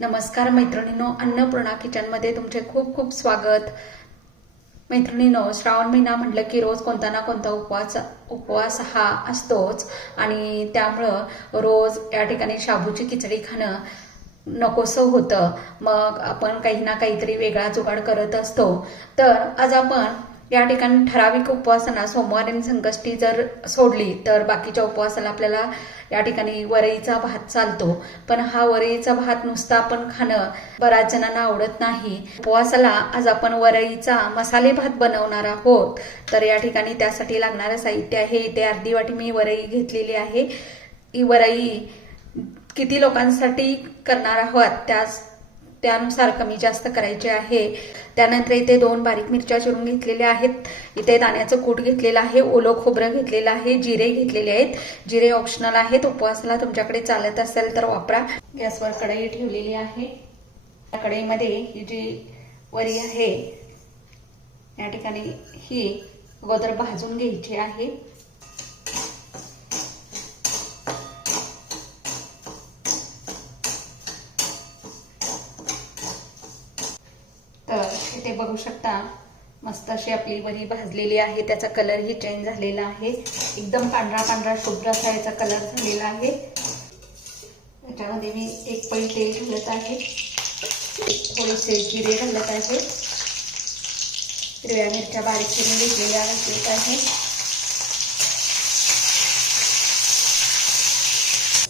नमस्कार मैत्रिणींनो, अन्नपूर्णा किचनमध्ये तुमचे खूप खूप स्वागत। मैत्रिणींनो, श्रावण महिना म्हटलं की रोज कोणता ना कोणता उपवास हा असतोच आणि त्यामुळं रोज या ठिकाणी शाबूची खिचडी खाणं नकोसं होतं। मग आपण काही ना काहीतरी वेगळा जुगाड करत असतो। तर आज आपण या ठिकाणी ठराविक उपवासांना सोमवार आणि संकष्टी जर सोडली तर बाकीच्या उपवासाला आपल्याला या ठिकाणी वरईचा भात चालतो। पण हा वरईचा भात नुसता आपण खाणं बऱ्याच जणांना आवडत नाही। उपवासाला आज आपण वरईचा मसाले भात बनवणार आहोत। तर या ठिकाणी त्यासाठी लागणारं साहित्य आहे, इथे अर्धी वाटी मी वरई घेतलेली आहे। ही वरई किती लोकांसाठी करणार आहोत त्यानुसार कमी जास्त करायचे आहे। त्यानंतर इथे 2 बारीक मिरच्या चिरून घेतलेल्या आहेत, इथे दाण्याचं कूट घेतलेलं आहे, ओलं खोबरं घेतलेलं आहे, जिरे घेतलेले आहेत। जिरे ऑप्शनल आहेत, उपवासाला तुमच्याकडे चालत असेल तर वापरा। गॅसवर कढई ठेवलेली आहे। या कढईमध्ये ही जी वरी आहे या ठिकाणी ही अगोदर भाजून घ्यायची आहे। तर इथे बघू शकता मस्त अशी आपली वरी भाजलेली आहे, त्याचा कलरही चेंज झालेला आहे, एकदम पांढरा पांढरा शुभ्र असा याचा कलर झालेला आहे। याच्यामध्ये मी 1 पळी तेल घालत आहे, थोडेसे जिरे घालत आहे, हिरव्या मिरच्या बारीक चिरून घेतलेल्या घालत आहे।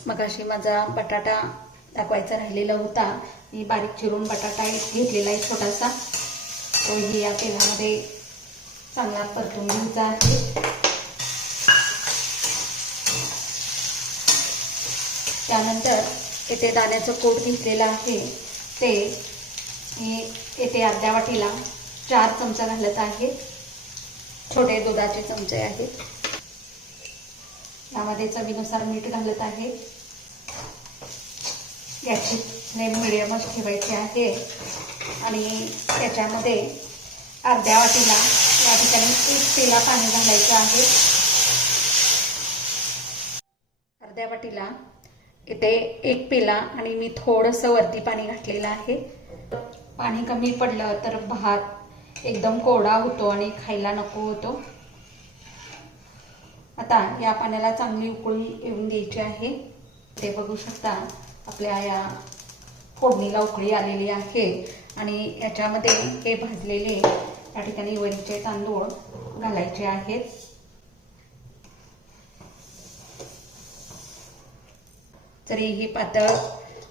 मगाशी माझा बटाटा दाखवायचा राहिलेला होता, मी बारीक चिरून बटाटा घेतलेला आहे छोटासा, तोही या तेलामध्ये चांगला परतून घ्यायचा आहे। त्यानंतर येथे दाण्याचं कूट घेतलेलं आहे, ते मी येथे अर्ध्या वाटीला 4 चमचे घालत आहे, छोटे दुधाचे चमचे आहेत। यामध्ये चवीनुसार मीठ घालत आहे। याची फ्लेम मिडियमच ठेवायची आहे आणि त्याच्यामध्ये अर्ध्या वाटीला या ठिकाणी 1 पेला पाणी घालायचं आहे। अर्ध्या वाटीला इथे 1 पेला आणि मी थोडंसं वरती पाणी घातलेलं आहे। पाणी कमी पडलं तर भात एकदम कोरडा होतो आणि खायला नको होतो। आता या पाण्याला चांगली उकळी येऊन द्यायची आहे। ते बघू शकता आपल्या या फोडणीला उकळी आलेली आहे आणि याच्यामध्ये हे भाजलेले या ठिकाणी वरीचे तांदूळ घालायचे आहेत। जरी ही पातळ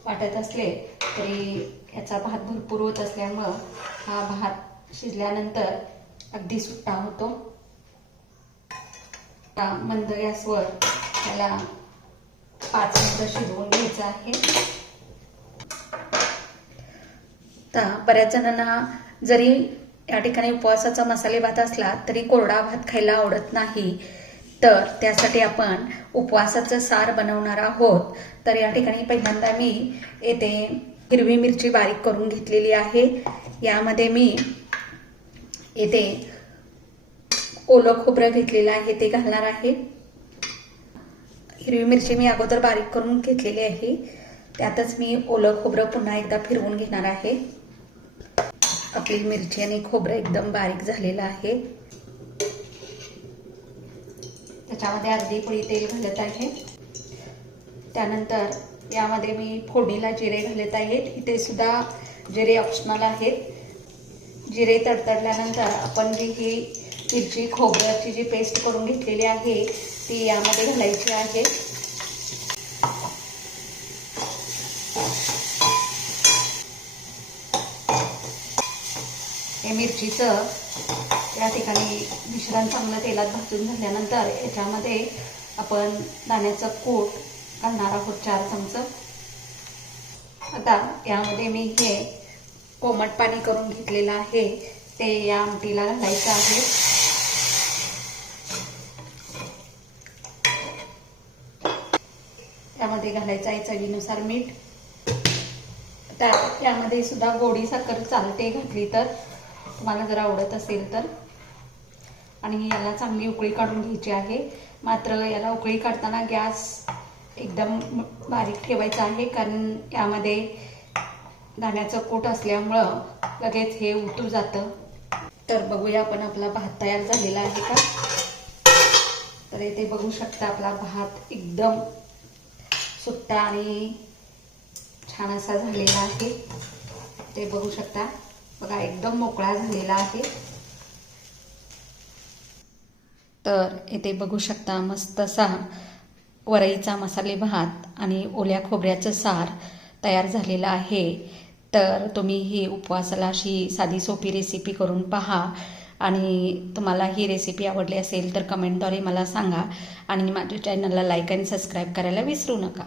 वाटत असले तरी याचा भात भरपूर होत असल्यामुळं हा भात शिजल्यानंतर अगदी सुट्टा होतो। मंद गॅसवर त्याला 5 मिनिटं शिजवून घ्यायचं आहे। तर बऱ्याच जणांना जरी या ठिकाणी उपवासाचा मसाले भात असला तरी कोरडा भात खायला आवडत नाही, तर त्यासाठी आपण उपवासाचं सार बनवणार आहोत। तर या ठिकाणी पहिल्यांदा मी येथे हिरवी मिरची बारीक करून घेतलेली आहे। यामध्ये मी येथे ओलं खोबरं घेतलेलं आहे ते घालणार आहे। हिरवी मिरची मी अगोदर बारीक करून घेतलेली आहे, त्यातच मी ओलं खोबरं पुन्हा एकदा फिरवून घेणार आहे। आपली मिरची आणि खोबरं एकदम बारीक झालेलं आहे। त्याच्यामध्ये अर्धी पळी तेल घालत आहे। त्यानंतर यामध्ये मी फोडणीला जिरे घालत आहेत, इथे सुद्धा जिरे ऑप्शनल आहेत। जिरे तडतडल्यानंतर आपण जी ही मिरची खोबऱ्याची जी पेस्ट करून घेतलेली आहे ती यामध्ये घालायची आहे। हे मिरचीचं या ठिकाणी मिश्रण चांगलं तेलात भाजून झाल्यानंतर याच्यामध्ये आपण दाण्याचं कूट घालणार आहोत 4 चमचे। आता यामध्ये मी हे कोमट पाणी करून घेतलेलं आहे ते या आमटीला घालायचं आहे। त्यामध्ये घालायचं आहे चवीनुसार मीठ। आता यामध्ये सुद्धा गोडी साखर चालते घातली तर, तुम्हाला जर आवडत असेल तर। आणि याला चांगली उकळी काढून घ्यायची आहे, मात्र याला उकळी काढताना गॅस एकदम बारीक ठेवायचा आहे, कारण यामध्ये दाण्याचं कूट असल्यामुळं लगेच हे उतू जातं. तर बघूया आपण आपला भात तयार झालेला आहे का. तर इथे बघू शकता आपला भात एकदम सुट्टा आणि छान असा झालेला आहे. ते बघू शकता बघा एकदम मोकळा झालेला आहे. तर इथे बघू शकता मस्त असा वरईचा मसाले भात आणि ओल्या खोबऱ्याचं सार तयार झालेला आहे. तर तुम्ही ही उपवासाला अशी साधी सोपी रेसिपी करून पहा आणि तुम्हाला ही रेसिपी आवडली असेल तर कमेंटद्वारे मला सांगा आणि माझ्या चॅनलला लाईक आणि सबस्क्राईब करायला विसरू नका.